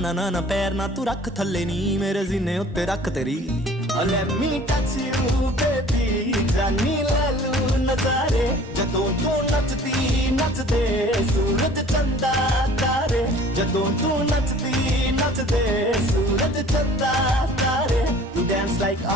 ਨਾ ਨਾ ਨਾ ਪੈਰ ਨਾ ਤੂੰ ਰੱਖ ਥੱਲੇ ਨੀ ਮੇਰੇ ਸੀਨੇ ਉੱਤੇ ਰੱਖ ਤੇਰੀ let me touch you baby ਜਾਨੀ ਲੈ ਲੂ ਨਜ਼ਾਰੇ ਜਦੋਂ ਤੂੰ ਨੱਚਦੀ ਨੱਚਦੇ ਸੂਰਜ ਚੰਦਾ ਤਾਰੇ ਜਦੋਂ ਤੂੰ ਨੱਚਦੀ ਨੱਚਦੇ ਸੂਰਜ ਚੰਦਾ ਤਾਰੇ ਤੂੰ dance like